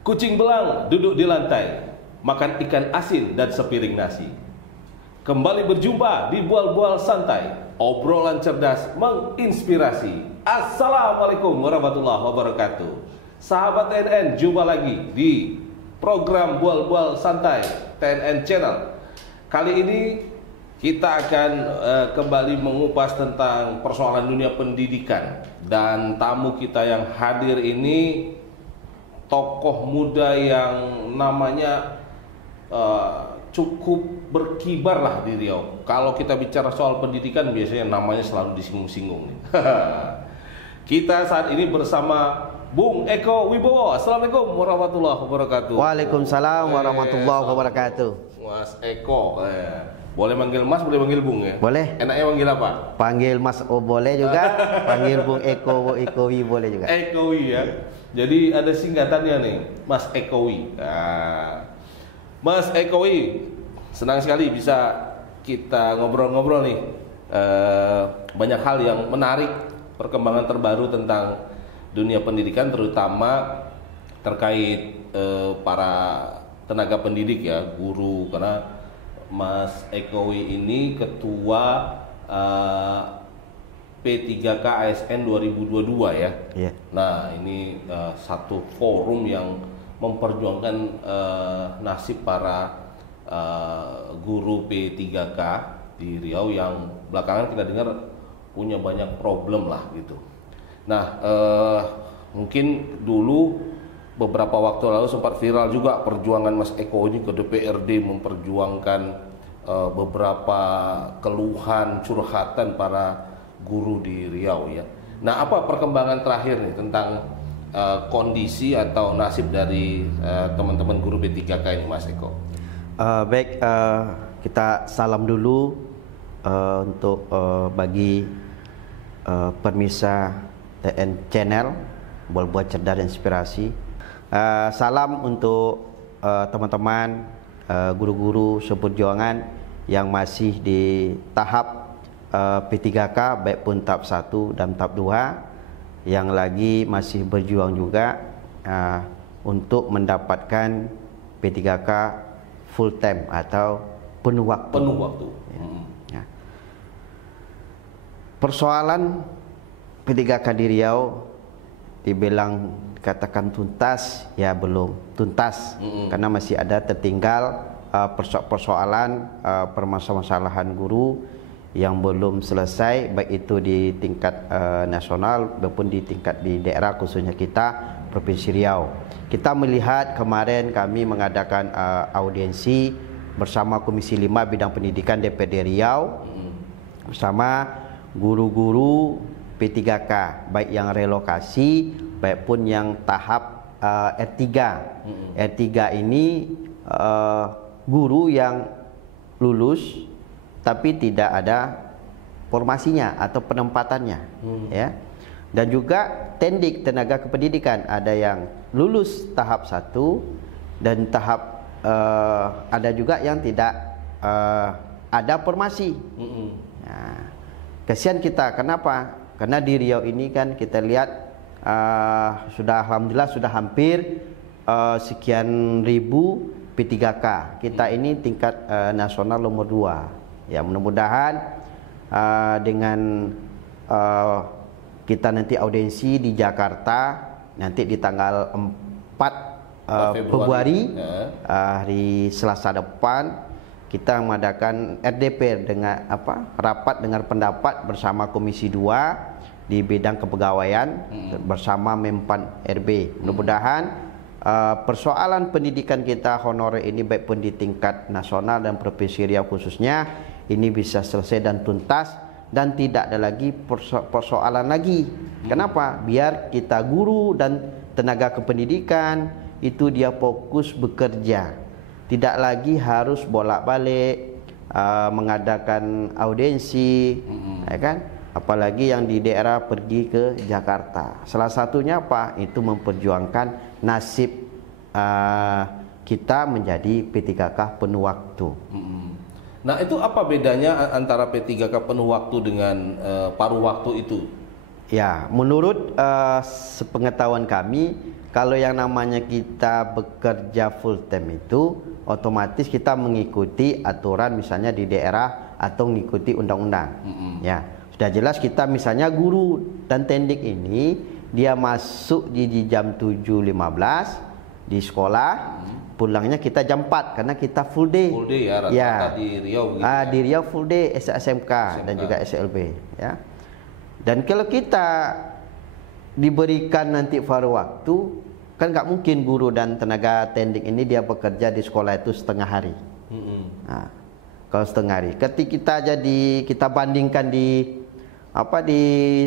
Kucing belang duduk di lantai, makan ikan asin dan sepiring nasi. Kembali berjumpa di Bual-Bual Santai, obrolan cerdas menginspirasi. Assalamualaikum warahmatullahi wabarakatuh. Sahabat TNN, jumpa lagi di program Bual-Bual Santai TNN Channel. Kali ini kita akan kembali mengupas tentang persoalan dunia pendidikan. Dan tamu kita yang hadir ini tokoh muda yang namanya cukup berkibar lah di Riau. Kalau kita bicara soal pendidikan biasanya namanya selalu disinggung-singgung. Kita saat ini bersama Bung Eko Wibowo. Assalamualaikum warahmatullahi wabarakatuh. Waalaikumsalam warahmatullahi wabarakatuh. Mas Eko, boleh manggil Mas, boleh manggil Bung ya? Boleh. Enaknya manggil apa? Panggil Mas O boleh juga, panggil Bung Ekowi boleh juga. Ekowi ya. Jadi ada singkatannya nih, Mas Ekowi. Nah, Mas Ekowi, senang sekali bisa kita ngobrol-ngobrol nih. Banyak hal yang menarik, perkembangan terbaru tentang dunia pendidikan, terutama terkait para tenaga pendidik ya, guru, karena Mas Ekowi ini ketua P3K ASN 2022 ya. Yeah. Nah, ini satu forum yang memperjuangkan nasib para guru P3K di Riau yang belakangan kita dengar punya banyak problem lah gitu. Nah, mungkin dulu beberapa waktu lalu sempat viral juga perjuangan Mas Eko ini ke DPRD memperjuangkan beberapa keluhan, curhatan para guru di Riau ya. Nah, apa perkembangan terakhir nih tentang kondisi atau nasib dari teman-teman guru P3K ini, Mas Eko? Baik, kita salam dulu untuk bagi pemirsa TN Channel Bual-Bual Cerdas dan Inspirasi. Salam untuk teman-teman guru-guru seperjuangan yang masih di tahap P3K baik pun tahap 1 dan tahap 2 yang lagi masih berjuang juga untuk mendapatkan P3K full time atau penuh waktu. Penuh waktu. Ya. Persoalan P3K di Riau dibilang katakan tuntas, ya belum tuntas, karena masih ada tertinggal persoalan permasalahan guru yang belum selesai, baik itu di tingkat nasional maupun di tingkat di daerah, khususnya kita Provinsi Riau. Kita melihat kemarin kami mengadakan audiensi bersama Komisi 5 Bidang Pendidikan DPD Riau bersama guru-guru P3K, baik yang relokasi baik pun yang tahap R3. R3 ini guru yang lulus tapi tidak ada formasinya atau penempatannya, ya. Dan juga tendik tenaga kependidikan, ada yang lulus tahap 1 dan tahap ada juga yang tidak ada formasi. Nah, kasihan kita, kenapa? Karena di Riau ini kan kita lihat sudah alhamdulillah sudah hampir sekian ribu P3K. Kita ini tingkat nasional nomor 2. Ya, mudah-mudahan dengan kita nanti audiensi di Jakarta nanti di tanggal 4 Februari hari Selasa depan kita mengadakan RDP dengan rapat dengar pendapat bersama Komisi 2 di bidang kepegawaian bersama Mempan RB. Mudah-mudahan persoalan pendidikan kita honorer ini baik pun di tingkat nasional dan Provinsi Riau khususnya ini bisa selesai dan tuntas dan tidak ada lagi persoalan lagi. Kenapa? Biar kita guru dan tenaga kependidikan itu dia fokus bekerja, tidak lagi harus bolak-balik mengadakan audiensi, ya kan? Apalagi yang di daerah pergi ke Jakarta. Salah satunya apa? Itu memperjuangkan nasib kita menjadi P3K penuh waktu. Nah, itu apa bedanya antara P3K penuh waktu dengan paruh waktu itu? Ya, menurut sepengetahuan kami, kalau yang namanya kita bekerja full time itu otomatis kita mengikuti aturan misalnya di daerah atau mengikuti undang-undang. Ya, sudah jelas kita misalnya guru dan tendik ini dia masuk di jam 7.15 di sekolah, pulangnya kita jam 4 karena kita full day. Full day ya, rata-rata di Riau begitu. Di Riau full day SMK dan juga SLB ya. Dan kalau kita diberikan nanti paruh waktu, kan nggak mungkin guru dan tenaga tendik ini dia bekerja di sekolah itu setengah hari. Nah, kalau setengah hari, ketika kita bandingkan di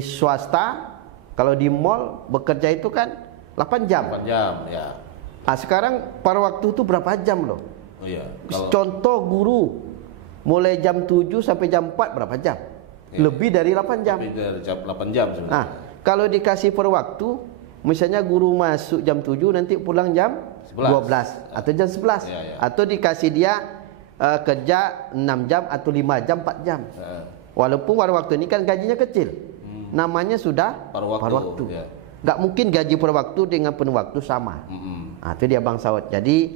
swasta, kalau di mall bekerja itu kan 8 jam. 8 jam ya. Nah, sekarang paruh waktu itu berapa jam loh? Oh iya. Contoh guru mulai jam 7 sampai jam 4 berapa jam? Ya. Lebih dari 8 jam. Lebih dari 8 jam sebenarnya. Nah, kalau dikasih paruh waktu, misalnya guru masuk jam 7 nanti pulang jam 12 atau jam 11 ya. Atau dikasih dia kerja 6 jam atau 5 jam 4 jam ya. Walaupun paruh waktu ini kan gajinya kecil, namanya sudah paruh waktu ya. Gak mungkin gaji paruh waktu dengan penuh waktu sama. Nah, itu dia Bang Saud. Jadi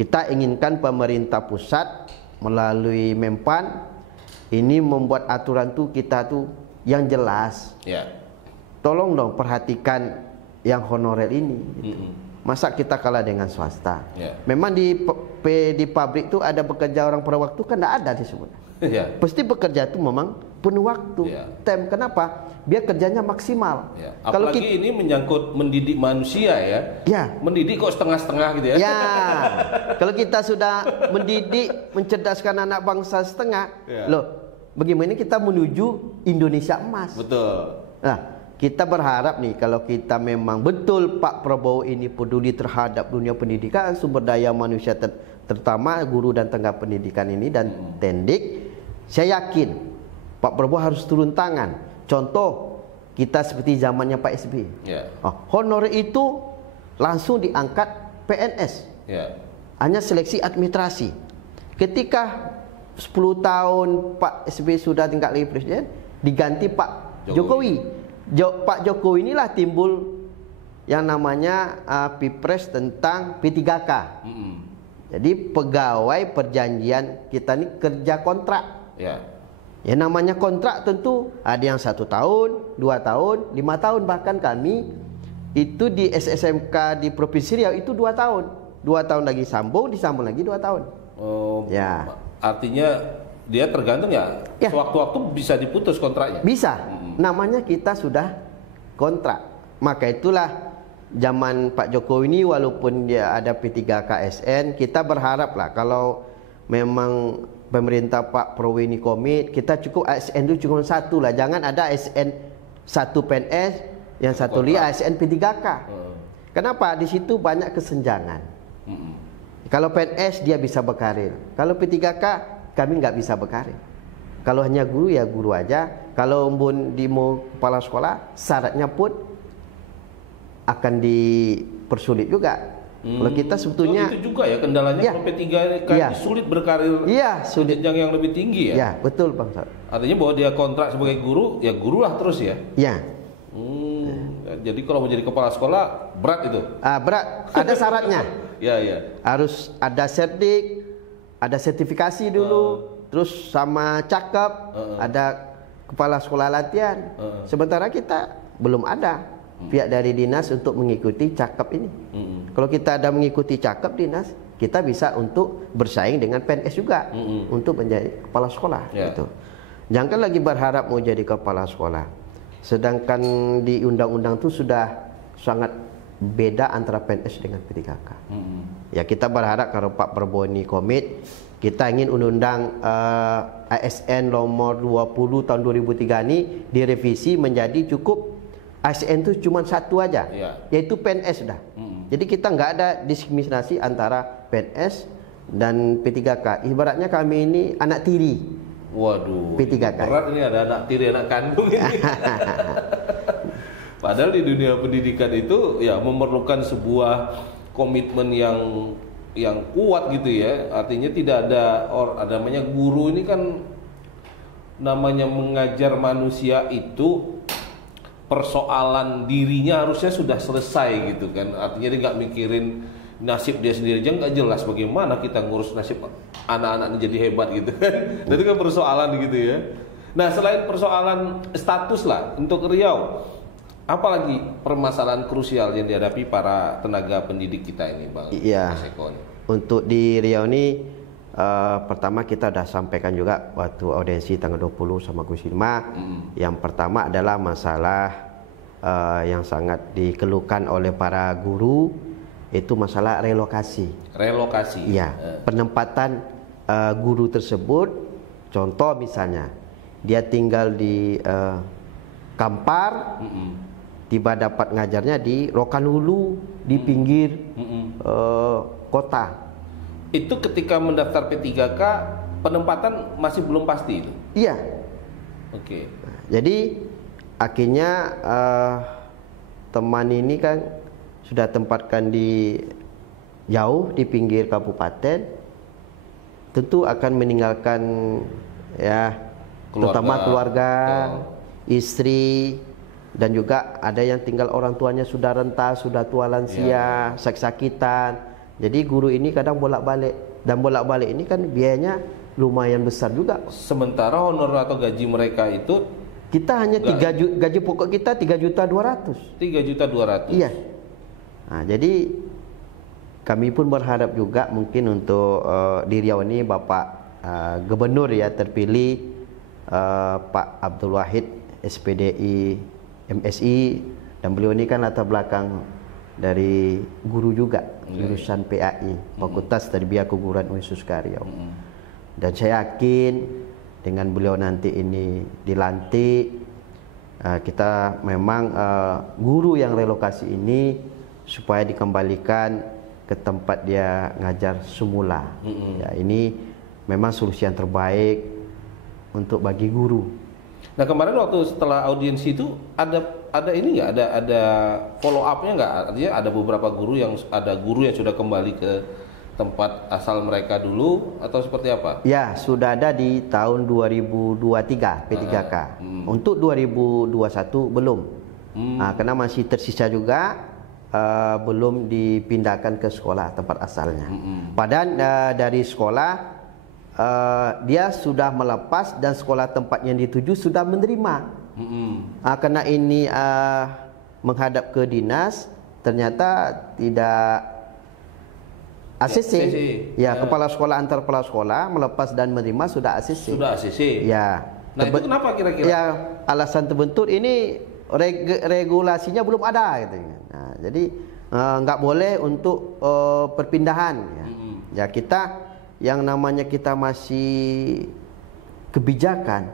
kita inginkan pemerintah pusat melalui Menpan ini membuat aturan tuh kita tuh yang jelas ya. Tolong dong perhatikan yang honorer ini gitu. Masa kita kalah dengan swasta ya. Memang di pabrik tuh ada bekerja orang paruh waktu kan tidak ada disebut ya. Pasti bekerja itu memang penuh waktu ya. Kenapa? Biar kerjanya maksimal ya. Apalagi kalau ini menyangkut mendidik manusia ya. Mendidik kok setengah-setengah gitu ya. Kalau kita sudah mendidik mencerdaskan anak bangsa setengah loh, bagaimana kita menuju Indonesia emas. Betul. Nah, kita berharap nih kalau kita memang betul Pak Prabowo ini peduli terhadap dunia pendidikan, sumber daya manusia terutama guru dan tenaga pendidikan ini dan tendik, saya yakin Pak Prabowo harus turun tangan. Contoh kita seperti zamannya Pak SBY. Honor itu langsung diangkat PNS. Hanya seleksi administrasi. Ketika 10 tahun Pak SBY sudah tingkat lagi presiden, diganti Pak Jokowi. Pak Jokowi inilah timbul yang namanya Pilpres tentang P3K. Jadi pegawai perjanjian kita ini kerja kontrak. Ya namanya kontrak tentu ada yang 1 tahun, 2 tahun, 5 tahun, bahkan kami itu di SSMK di Provinsi Riau itu 2 tahun. 2 tahun lagi disambung lagi 2 tahun. Ya. Artinya dia tergantung ya. Sewaktu-waktu bisa diputus kontraknya. Bisa. Namanya kita sudah kontrak. Maka itulah zaman Pak Jokowi ini walaupun dia ada P3K ASN, kita berharap lah kalau memang pemerintah Pak Prabowo ini komit, kita cukup ASN itu cuma 1 lah. Jangan ada ASN 1 PNS, yang 1 lagi ASN P3K. Kenapa? Di situ banyak kesenjangan. Kalau PNS dia bisa berkarir. Kalau P3K kami nggak bisa berkarir. Kalau hanya guru ya guru aja. Kalau pun di kepala sekolah syaratnya pun akan dipersulit juga. Kalau kita sebetulnya itu juga ya kendalanya kalau P3K sulit berkarir sulit. Jenjang yang lebih tinggi ya. Ya, betul Bang Saud. Artinya bahwa dia kontrak sebagai guru, ya gurulah terus ya. Jadi kalau menjadi kepala sekolah berat itu. Berat, ada syaratnya. Ya. Harus ada ada sertifikasi dulu, terus sama cakep, ada kepala sekolah latihan. Sementara kita belum ada pihak dari dinas untuk mengikuti cakep ini. Kalau kita ada mengikuti cakep dinas, kita bisa untuk bersaing dengan PNS juga untuk menjadi kepala sekolah. Gitu. Jangan lagi berharap mau jadi kepala sekolah. Sedangkan di undang-undang itu sudah sangat beda antara PNS dengan P3K. Ya kita berharap kalau Pak Prabowo ini komit, kita ingin undang-undang ASN nomor 20 tahun 2003 ini direvisi menjadi cukup ASN itu cuma 1 aja, yaitu PNS dah. Jadi kita nggak ada diskriminasi antara PNS dan P3K. Ibaratnya kami ini anak tiri. Waduh, P3K. Berat ini ada anak tiri, anak kandung ini. Padahal di dunia pendidikan itu ya memerlukan sebuah komitmen yang kuat gitu ya. Artinya tidak ada namanya guru ini kan namanya mengajar manusia itu persoalan dirinya harusnya sudah selesai gitu kan. Artinya dia nggak mikirin nasib dia sendiri aja nggak jelas, bagaimana kita ngurus nasib anak-anak ini jadi hebat gitu kan. Itu kan persoalan gitu ya. Nah, selain persoalan status lah untuk Riau, apalagi permasalahan krusial yang dihadapi para tenaga pendidik kita ini, Bang? Iya. Untuk di Riau ini pertama kita sudah sampaikan juga waktu audiensi tanggal 20 sama Gus Ilma. Yang pertama adalah masalah yang sangat dikeluhkan oleh para guru, itu masalah relokasi. Relokasi. Iya. Penempatan guru tersebut, contoh misalnya dia tinggal di Kampar, tiba dapat ngajarnya di Rokan Hulu, di pinggir kota. Itu ketika mendaftar P3K penempatan masih belum pasti itu? Iya. Oke. Jadi akhirnya teman ini kan sudah tempatkan di jauh di pinggir kabupaten, tentu akan meninggalkan ya terutama keluarga, istri, dan juga ada yang tinggal orang tuanya sudah renta, sudah tua lansia, sakit-sakitan. Jadi guru ini kadang bolak-balik, dan bolak-balik ini kan biayanya lumayan besar juga. Sementara honor atau gaji mereka itu kita hanya gaji pokok kita 3.200.000. 3.200.000. Iya. Nah, jadi kami pun berharap juga mungkin untuk di Riau ini Bapak Gubernur ya terpilih Pak Abdul Wahid SPDI MSI, dan beliau ini kan latar belakang dari guru juga, jurusan PAI, Fakultas Tarbiyah Keguruan UNSUSK Riau. Dan saya yakin dengan beliau nanti ini dilantik, kita memang guru yang relokasi ini supaya dikembalikan ke tempat dia ngajar semula. Ya, ini memang solusi yang terbaik untuk bagi guru. Nah, kemarin waktu setelah audiensi itu ada ini nggak, ada follow up-nya nggak? Artinya ada beberapa guru yang sudah kembali ke tempat asal mereka dulu atau seperti apa? Ya, sudah ada di tahun 2023 P3K. Untuk 2021 belum. Karena masih tersisa juga belum dipindahkan ke sekolah tempat asalnya. Padahal dari sekolah dia sudah melepas dan sekolah tempat yang dituju sudah menerima. Karena ini menghadap ke dinas, ternyata tidak ACC. Ya, kepala sekolah antar kepala sekolah melepas dan menerima sudah ACC. Sudah ACC. Ya. Nah, itu kenapa kira-kira? Ya, alasan terbentur ini regulasinya belum ada gitu. Nah, jadi nggak boleh untuk perpindahan ya. Ya, kita yang namanya kita masih kebijakan,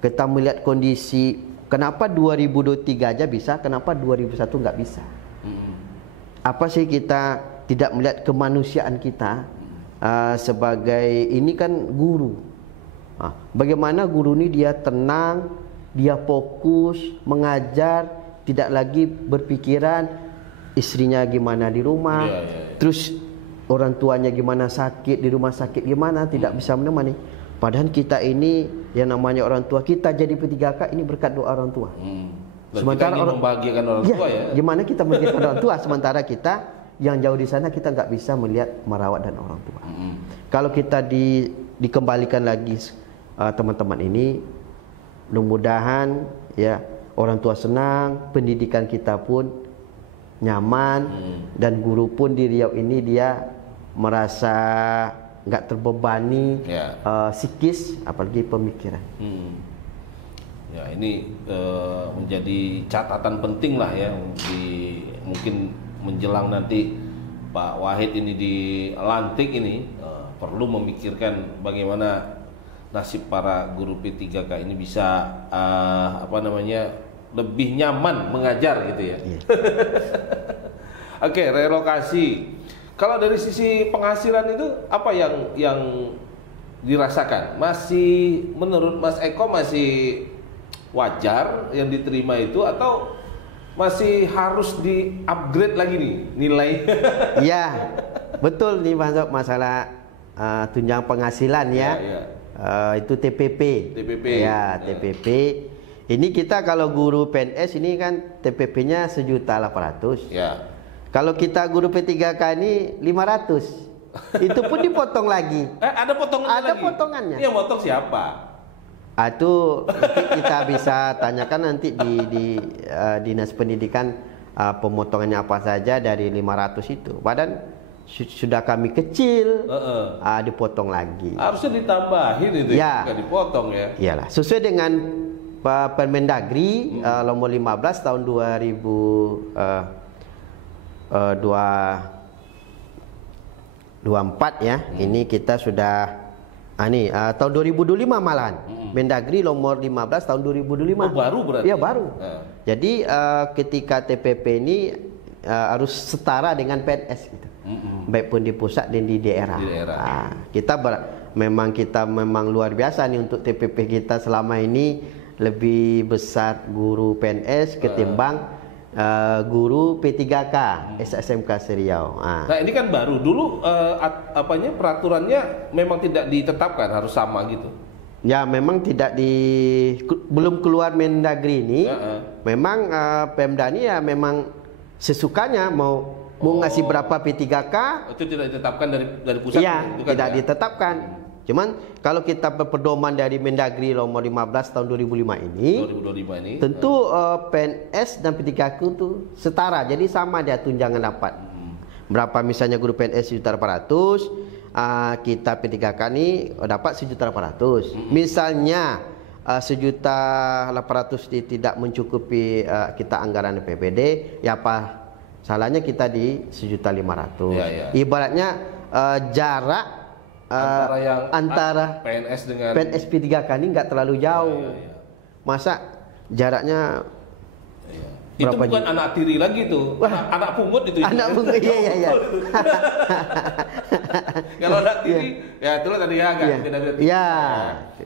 kita melihat kondisi, kenapa 2023 aja bisa, kenapa 2001 nggak bisa? Apa sih kita tidak melihat kemanusiaan kita sebagai ini kan guru? Bagaimana guru ini dia tenang, dia fokus mengajar, tidak lagi berpikiran istrinya gimana di rumah, terus orang tuanya gimana sakit di rumah sakit gimana, tidak bisa menemani. Padahal kita ini yang namanya orang tua, kita jadi P3K ini berkat doa orang tua. Sementara kita membahagiakan orang tua ya. Gimana kita membahagiakan orang tua sementara kita yang jauh di sana kita nggak bisa melihat merawat dan orang tua. Kalau kita dikembalikan lagi teman-teman ini, mudah-mudahan ya orang tua senang, pendidikan kita pun nyaman, dan guru pun di Riau ini dia merasa nggak terbebani psikis, apalagi pemikiran. Ya, ini menjadi catatan penting lah ya, mungkin menjelang nanti Pak Wahid ini dilantik ini perlu memikirkan bagaimana nasib para guru P3K ini bisa lebih nyaman mengajar gitu ya. Oke, relokasi. Kalau dari sisi penghasilan itu apa yang dirasakan? Masih menurut Mas Eko masih wajar yang diterima itu, atau masih harus di-upgrade lagi nih nilai? Iya, betul nih masuk masalah tunjangan penghasilan ya. Itu TPP. TPP. Ya, TPP. Ini kita kalau guru PNS ini kan TPP-nya 1.800.000. Ya. Kalau kita guru P3K ini 500. Itu pun dipotong lagi. Ada potongannya Ada lagi? potongannya. Yang potong siapa? Itu nanti kita bisa tanyakan nanti di Dinas Pendidikan pemotongannya apa saja dari 500 itu. Padahal sudah kami kecil, dipotong lagi. Harusnya ditambahin itu, ya. Bukan dipotong ya. Iyalah, sesuai dengan Permendagri nomor 15 tahun 2024 ya. Ini kita sudah tahun 2025 malahan. Mendagri nomor 15 tahun 2025. Oh, baru berarti. Iya, baru. Jadi ketika TPP ini harus setara dengan PNS gitu. Baik pun di pusat dan di daerah. Kita memang luar biasa nih untuk TPP kita selama ini lebih besar guru PNS ketimbang guru P3K SMK Seriau. Nah ini kan baru. Dulu peraturannya memang tidak ditetapkan harus sama gitu. Ya memang belum keluar Mendagri ini. Memang Pemda ini ya memang sesukanya mau ngasih berapa P3K. Itu tidak ditetapkan dari pusat. Iya, tidak ditetapkan. Cuman kalau kita berpedoman dari Mendagri nomor 15 tahun 2025 ini, tentu PNS dan P3K itu setara. Jadi sama dia tunjangan dapat. Berapa misalnya guru PNS 1.800.000, kita P3K ini dapat 1.800.000. Misalnya 1.800.000 tidak mencukupi kita anggaran PPD, ya apa salahnya kita di 1.500.000. Ibaratnya jarak antara PNS dengan PNS P3K ini nggak terlalu jauh. Masa jaraknya itu bukan anak tiri lagi tuh. Anak pungut itu. Anak pungut, iya. Kalau anak tiri, ya itulah tadi ya agak beda-beda. Iya.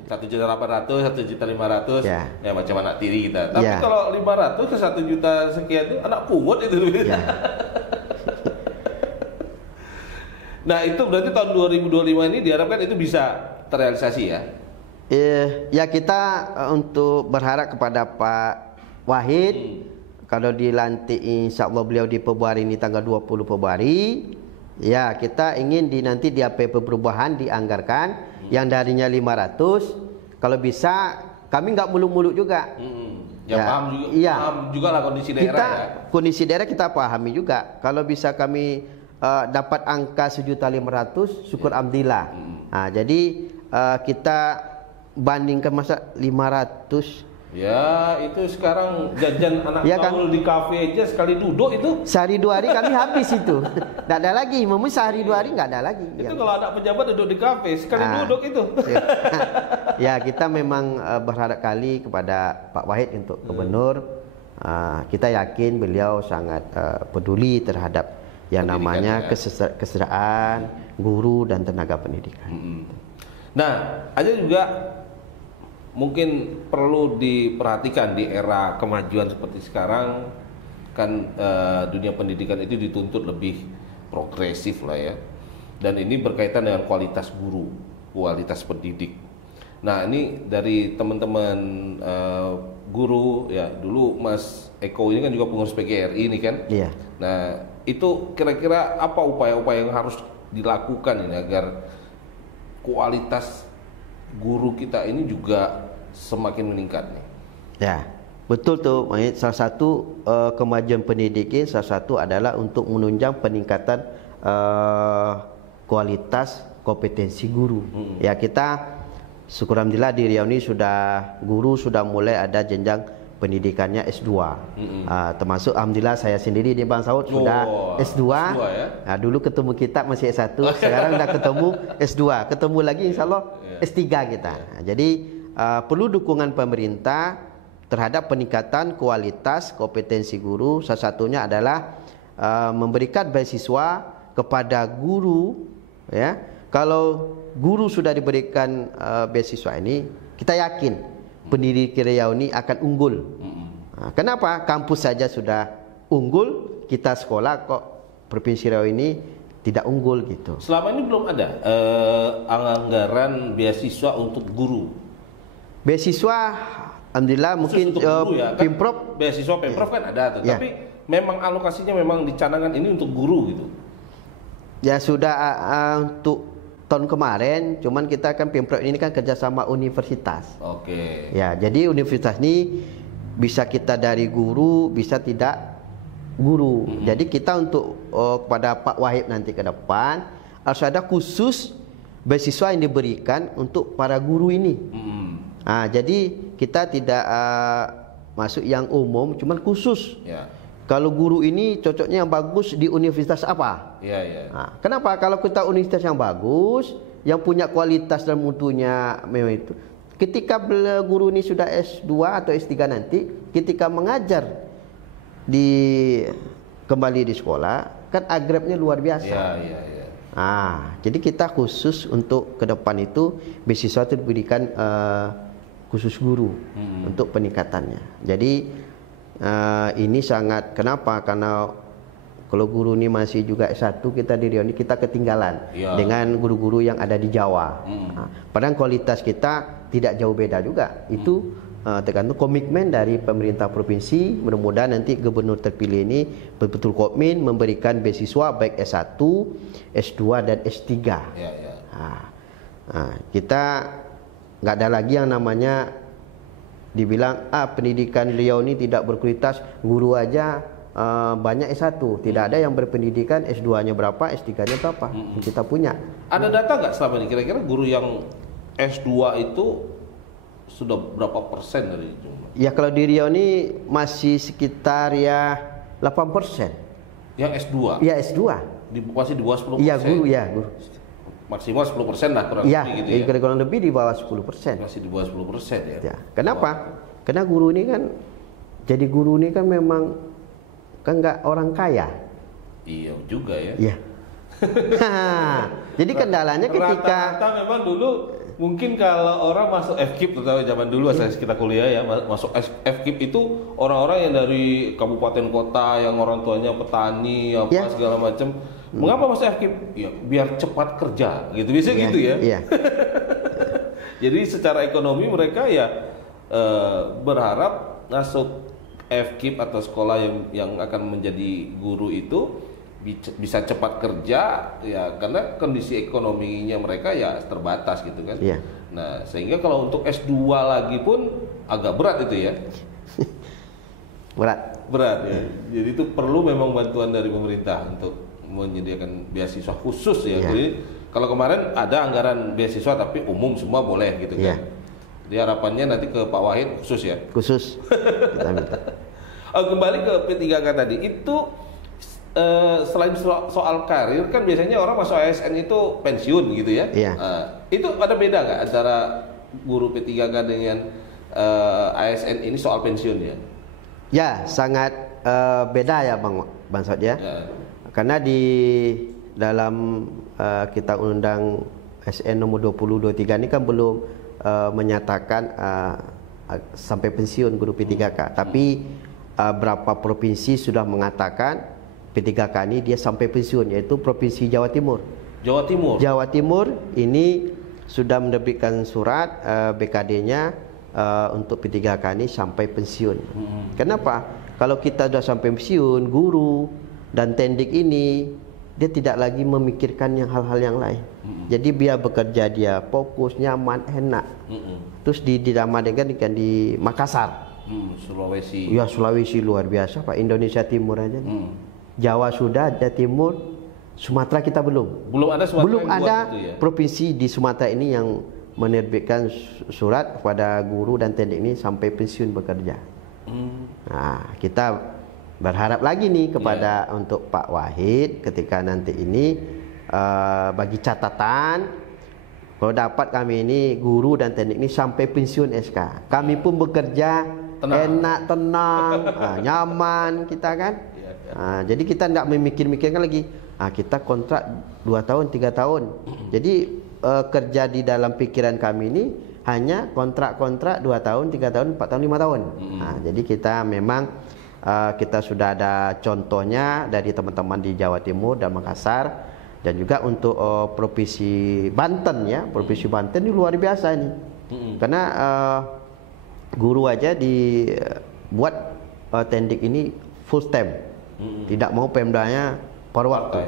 1.800.000, 1.500.000, ya macam anak tiri kita. Tapi ya. Kalau 500 ke 1 juta sekian itu anak pungut itu. Ya. Nah itu berarti tahun 2025 ini diharapkan itu bisa terrealisasi ya? Ya kita untuk berharap kepada Pak Wahid. Kalau dilantik insya Allah beliau di Februari ini tanggal 20 Februari, ya kita ingin nanti di APP perubahan dianggarkan yang darinya 500, kalau bisa kami nggak muluk-muluk juga. Paham juga lah kondisi daerah. Kondisi daerah kita pahami juga. Kalau bisa kami dapat angka 1.500.000, syukur alhamdulillah. Nah, jadi kita bandingkan masa 500. Ya itu sekarang jajan anak gaul di kafe aja sekali duduk itu sehari 2 hari kami habis itu. Tidak ada lagi, mungkin sehari 2 hari nggak ada lagi. Itu kalau anak pejabat duduk di kafe sekali duduk itu. Ya kita memang berharap kali kepada Pak Wahid untuk gubernur. Kita yakin beliau sangat peduli terhadap yang namanya kesejahteraan guru dan tenaga pendidikan. Nah, ada juga mungkin perlu diperhatikan di era kemajuan seperti sekarang kan dunia pendidikan itu dituntut lebih progresif lah ya, dan ini berkaitan dengan kualitas guru, kualitas pendidik. Nah ini dari teman-teman guru ya, dulu Mas Eko ini kan juga pengurus PGRI ini kan. Iya. Nah itu kira-kira apa upaya-upaya yang harus dilakukan ini agar kualitas guru kita ini juga semakin meningkat nih. Ya, betul tuh. Salah satu kemajuan pendidikan salah satu adalah untuk menunjang peningkatan kualitas kompetensi guru. Ya kita syukur alhamdulillah di Riau ini guru sudah mulai ada jenjang pendidikannya S2. Termasuk alhamdulillah saya sendiri di Bang Saud sudah S2. Ya? Nah, dulu ketemu kita masih S1, sekarang udah ketemu S2. Ketemu lagi insyaallah S3 kita. Nah, jadi perlu dukungan pemerintah terhadap peningkatan kualitas kompetensi guru. Salah satunya adalah memberikan beasiswa kepada guru ya. Kalau guru sudah diberikan beasiswa ini, kita yakin pendidik Riau ini akan unggul. Nah, kenapa? Kampus saja sudah unggul, kita sekolah kok Provinsi Riau ini tidak unggul gitu. Selama ini belum ada anggaran beasiswa untuk guru. Beasiswa Alhamdulillah mungkin untuk guru ya, kan Pemprov beasiswa Pemprov kan ada tuh, Ya. tapi memang alokasinya memang dicanangkan ini untuk guru gitu. ya sudah untuk tahun kemarin, cuman kita kan Pemprov ini kan kerjasama universitas. Oke. Ya, jadi universitas ini bisa kita dari guru, bisa tidak guru. Jadi kita untuk kepada Pak Wahid nanti ke depan harus ada khusus beasiswa yang diberikan untuk para guru ini. Jadi kita tidak masuk yang umum, cuman khusus. Ya. Kalau guru ini cocoknya yang bagus di universitas apa? Iya, iya. Kenapa? Kalau kita universitas yang bagus, yang punya kualitas dan mutunya memang itu. Ketika guru ini sudah S2 atau S3 nanti, ketika mengajar kembali di sekolah, kan agrepnya luar biasa. Iya, iya, iya. Jadi kita khusus untuk ke depan itu beasiswa itu diberikan khusus guru untuk peningkatannya. Jadi ini sangat, kenapa? Karena kalau guru ini masih juga S1, kita di Riau ini kita ketinggalan dengan guru-guru yang ada di Jawa. Padahal kualitas kita tidak jauh beda juga. Itu tergantung komitmen dari pemerintah provinsi. Mudah-mudahan nanti gubernur terpilih ini betul-betul komitmen memberikan beasiswa baik S1, S2 dan S3. Kita nggak ada lagi yang namanya dibilang pendidikan Riau ini tidak berkualitas, guru aja banyak S1, tidak ada yang berpendidikan S2-nya berapa, S3-nya berapa. Kita punya. Ada data nggak selama ini kira-kira guru yang S2 itu sudah berapa persen dari jumlah? Ya kalau di Riau ini masih sekitar ya 8%. Yang S2? Ya S2. Masih di bawah 10%? Iya guru, ya guru. Maksimal 10% lah kurang Ya, lebih gitu ya? kurang lebih di bawah 10%. Masih di bawah 10% ya? Ya. Kenapa? Karena guru ini kan, jadi guru ini kan memang kan nggak orang kaya. Iya juga ya. Iya. Jadi kendalanya ketika rata-rata memang dulu mungkin kalau orang masuk FKIP, terutama zaman dulu saat kita kuliah ya, masuk FKIP itu orang-orang yang dari kabupaten kota yang orang tuanya petani apa segala macam. Mengapa masuk FKIP? Ya biar cepat kerja gitu. Biasanya gitu ya. Iya. Jadi secara ekonomi mereka ya berharap masuk FKIP atau sekolah yang akan menjadi guru itu bisa cepat kerja ya, karena kondisi ekonominya mereka ya terbatas gitu kan. Nah sehingga kalau untuk S2 lagi pun agak berat itu ya. berat ya. Jadi itu perlu memang bantuan dari pemerintah untuk menyediakan beasiswa khusus ya. Jadi kalau kemarin ada anggaran beasiswa tapi umum semua boleh gitu kan. Jadi harapannya nanti ke Pak Wahid khusus ya. Khusus. Kita minta. Kembali ke P3K tadi itu. Selain soal karir kan biasanya orang masuk ASN itu pensiun gitu ya. Itu ada beda nggak antara guru P3K dengan ASN ini soal pensiun ya? Ya, sangat beda ya Bang Sod ya. Karena di dalam Kitab Undang ASN nomor 20/23 ini kan belum menyatakan sampai pensiun guru P3K. Tapi berapa provinsi sudah mengatakan P3K ini dia sampai pensiun, yaitu Provinsi Jawa Timur. Jawa Timur ini sudah menerbitkan surat BKD-nya untuk P3K ini sampai pensiun. Kenapa? Kalau kita sudah sampai pensiun, guru dan tendik ini dia tidak lagi memikirkan yang hal-hal yang lain. Jadi biar bekerja dia fokus, nyaman, enak. Terus didamadkan di Makassar. Sulawesi. Ya Sulawesi luar biasa Pak, Indonesia Timur aja. Jawa sudah, Jawa Timur, Sumatera kita belum. Belum ada Sumatera. Belum ada provinsi di Sumatera ini yang menerbitkan surat kepada guru dan tendik ini sampai pensiun bekerja. Nah, kita berharap lagi nih kepada untuk Pak Wahid ketika nanti ini bagi catatan, kalau dapat kami ini guru dan tendik ini sampai pensiun SK. Kami pun bekerja enak, tenang, nyaman kita kan. Jadi kita tidak memikir-mikirkan lagi. Kita kontrak 2 tahun, 3 tahun. Jadi kerja di dalam pikiran kami ini hanya kontrak-kontrak 2 tahun, 3 tahun, 4 tahun, 5 tahun. Jadi kita memang kita sudah ada contohnya dari teman-teman di Jawa Timur dan Makassar, dan juga untuk provinsi Banten ya. Provinsi Banten ini luar biasa ini. Karena guru aja dibuat Tendik ini full time. Tidak mau Pemdanya per waktu.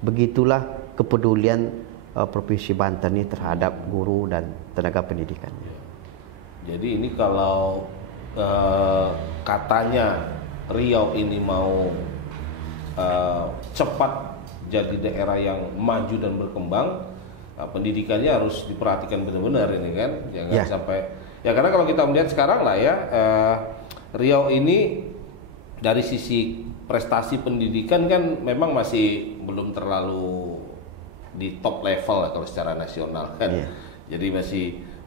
Begitulah kepedulian Provinsi Banten ini terhadap guru dan tenaga pendidikan. Jadi ini kalau katanya Riau ini mau cepat jadi daerah yang maju dan berkembang, pendidikannya harus diperhatikan benar-benar ini kan, jangan sampai ya, karena kalau kita melihat sekarang lah ya, Riau ini dari sisi prestasi pendidikan kan memang masih belum terlalu di top level lah kalau secara nasional kan. Jadi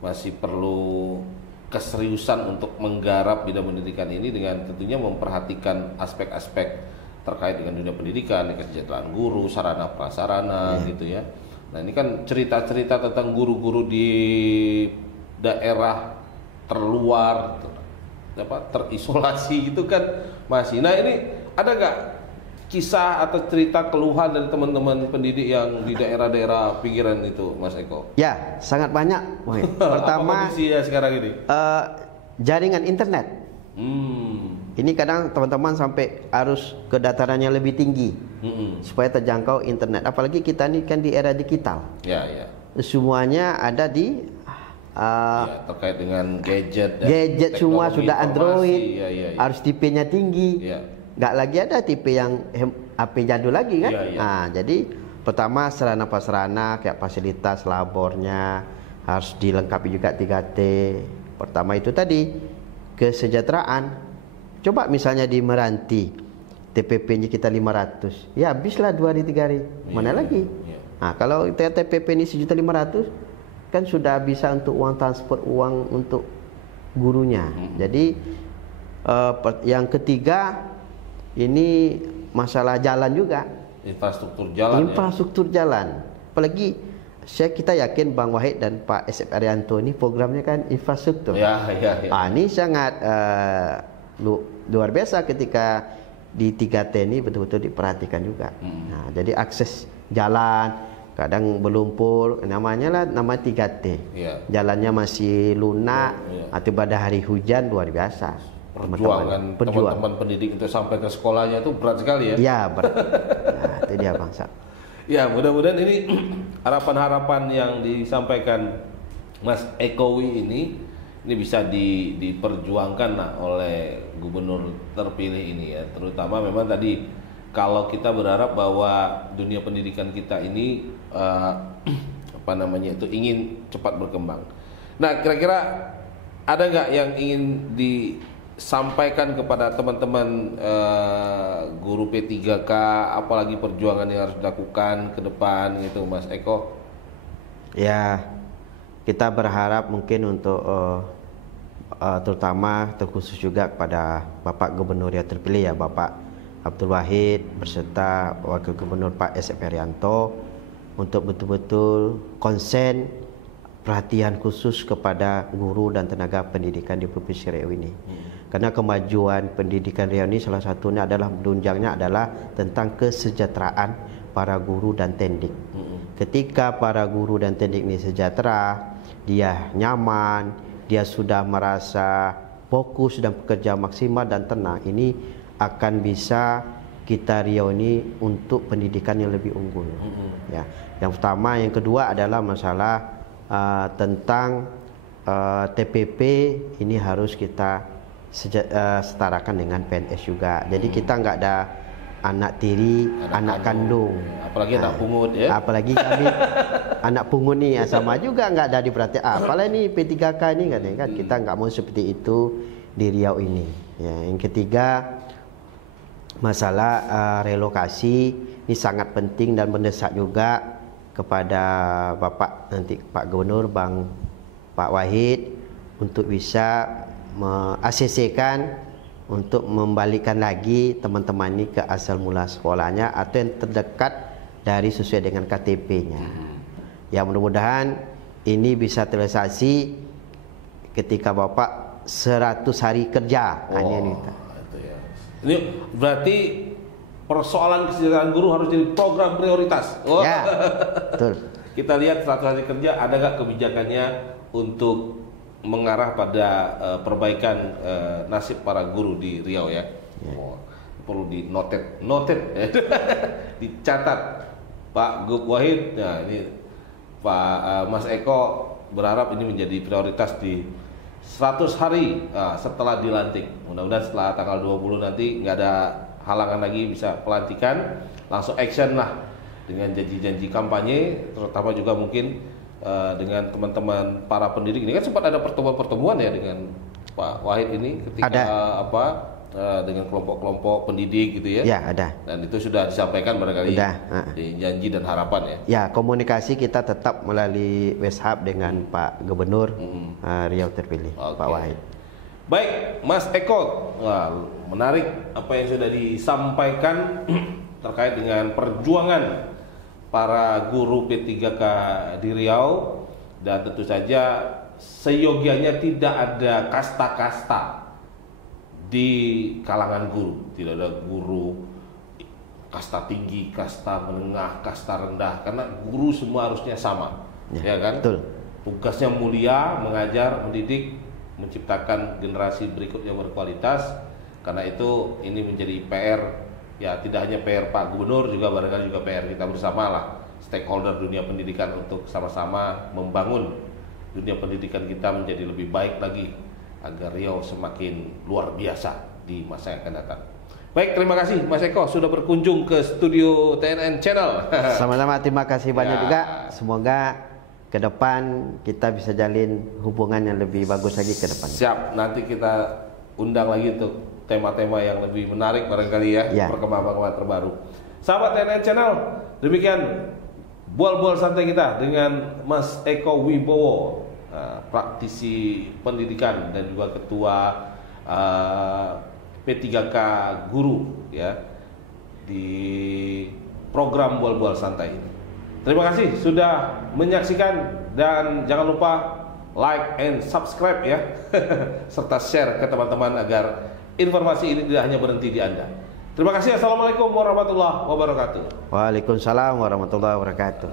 masih perlu keseriusan untuk menggarap bidang pendidikan ini dengan tentunya memperhatikan aspek-aspek terkait dengan dunia pendidikan, kesejahteraan guru, sarana prasarana gitu ya. Nah ini kan cerita-cerita tentang guru-guru di daerah terluar, terisolasi itu kan masih. Nah ini ada nggak kisah atau cerita keluhan dari teman-teman pendidik yang di daerah-daerah pinggiran itu, Mas Eko? Ya, sangat banyak. Pertama, kondisinya sekarang ini? Jaringan internet. Ini kadang teman-teman sampai harus ke datarannya lebih tinggi supaya terjangkau internet. Apalagi kita ini kan di era digital. Ya, ya. Semuanya ada di terkait dengan gadget. Gadget semua sudah Android. Harus tipenya tinggi. Ya. Nggak lagi ada tipe yang HP jadul lagi kan. Nah, jadi pertama sarana prasarana kayak fasilitas labornya harus dilengkapi juga 3T. Pertama itu tadi kesejahteraan. Coba misalnya di Meranti TPP-nya kita 500, ya habislah 2 hari 3 hari. Mana lagi? Nah, kalau TPP ini 1.500.000 kan sudah bisa untuk uang transport, uang untuk gurunya. Jadi yang ketiga ini masalah jalan juga. Infrastruktur jalan. Infrastruktur jalan. Apalagi kita yakin Bang Wahid dan Pak SF Arianto ini programnya kan infrastruktur. Ini sangat luar biasa ketika di 3T ini betul-betul diperhatikan juga. Nah, jadi akses jalan kadang berlumpur, namanya 3T. Jalannya masih lunak atau pada hari hujan luar biasa. Perjuangan teman-teman pendidik untuk sampai ke sekolahnya itu berat sekali ya. Ya, berat. Nah, itu dia Bang Sa. Ya, mudah-mudahan ini harapan-harapan yang disampaikan Mas Ekowi ini bisa diperjuangkan lah oleh gubernur terpilih ini ya. Terutama memang tadi kalau kita berharap bahwa dunia pendidikan kita ini ingin cepat berkembang. Nah, kira-kira ada nggak yang ingin disampaikan kepada teman-teman guru P3K, apalagi perjuangan yang harus dilakukan ke depan gitu, Mas Eko? Ya, kita berharap mungkin untuk terutama terkhusus juga kepada Bapak Gubernur yang terpilih ya, Bapak Abdul Wahid beserta Wakil Gubernur Pak SF Arianto untuk betul-betul konsen perhatian khusus kepada guru dan tenaga pendidikan di Provinsi Riau ini. Karena kemajuan pendidikan Riau ini salah satunya adalah menunjangnya adalah tentang kesejahteraan para guru dan tendik. Ketika para guru dan tendik ini sejahtera, dia nyaman, dia sudah merasa fokus dan bekerja maksimal dan tenang, ini akan bisa kita Riau ini untuk pendidikan yang lebih unggul. Ya, yang pertama, yang kedua adalah masalah tentang TPP ini harus kita setarakan dengan PNS juga. Jadi kita nggak ada anak tiri, anak kandung. Apalagi anak pungut ya. Apalagi kami anak pungut nih sama juga nggak ada diperhatikan. Apalagi ini P3K ini kan kita nggak mau seperti itu di Riau ini. Ya, yang ketiga masalah relokasi ini sangat penting dan mendesak juga kepada Bapak nanti Pak Gubernur Pak Wahid untuk bisa ACC-kan untuk membalikkan lagi teman-teman ini ke asal mula sekolahnya atau yang terdekat dari sesuai dengan KTP-nya. Ya, mudah-mudahan ini bisa terrealisasi ketika Bapak 100 hari kerja. Ini berarti persoalan kesejahteraan guru harus jadi program prioritas. Ya, betul. Kita lihat 100 hari kerja ada nggak kebijakannya untuk mengarah pada perbaikan nasib para guru di Riau ya. Oh, perlu di noted dicatat Pak Gub Wahid. Nah ini Pak Mas Eko berharap ini menjadi prioritas di 100 hari setelah dilantik. Mudah-mudahan setelah tanggal 20 nanti nggak ada halangan lagi, bisa pelantikan, langsung action lah dengan janji-janji kampanye, terutama juga mungkin dengan teman-teman para pendidik. Ini kan sempat ada pertemuan-pertemuan ya dengan Pak Wahid ini ketika dengan kelompok-kelompok pendidik gitu ya. Ya, ada. Dan itu sudah disampaikan barangkali di janji dan harapan ya. Ya, komunikasi kita tetap melalui WhatsApp dengan Pak Gubernur Riau terpilih, Pak Wahid. Baik, Mas Eko, menarik apa yang sudah disampaikan terkait dengan perjuangan para guru P3K di Riau, dan tentu saja seyogianya tidak ada kasta-kasta di kalangan guru. Tidak ada guru kasta tinggi, kasta menengah, kasta rendah, karena guru semua harusnya sama, ya kan? Betul. Tugasnya mulia, mengajar, mendidik, menciptakan generasi berikut yang berkualitas. Karena itu ini menjadi PR, ya tidak hanya PR Pak Gubernur, juga barangkali juga PR kita bersama lah, stakeholder dunia pendidikan, untuk sama-sama membangun dunia pendidikan kita menjadi lebih baik lagi agar Riau semakin luar biasa di masa yang akan datang. Baik, terima kasih Mas Eko sudah berkunjung ke studio TNN Channel. Sama-sama, terima kasih banyak juga. Semoga ke depan kita bisa jalin hubungan yang lebih bagus lagi ke depan. Siap, nanti kita undang lagi untuk tema-tema yang lebih menarik barangkali ya, perkembangan terbaru. Sahabat TNN Channel, demikian bual-bual santai kita dengan Mas Eko Wibowo, praktisi pendidikan dan juga ketua P3K Guru ya, di program bual-bual santai ini. Terima kasih sudah menyaksikan, dan jangan lupa like and subscribe ya serta share ke teman-teman agar informasi ini tidak hanya berhenti di Anda. Terima kasih. Assalamualaikum warahmatullahi wabarakatuh. Waalaikumsalam warahmatullahi wabarakatuh.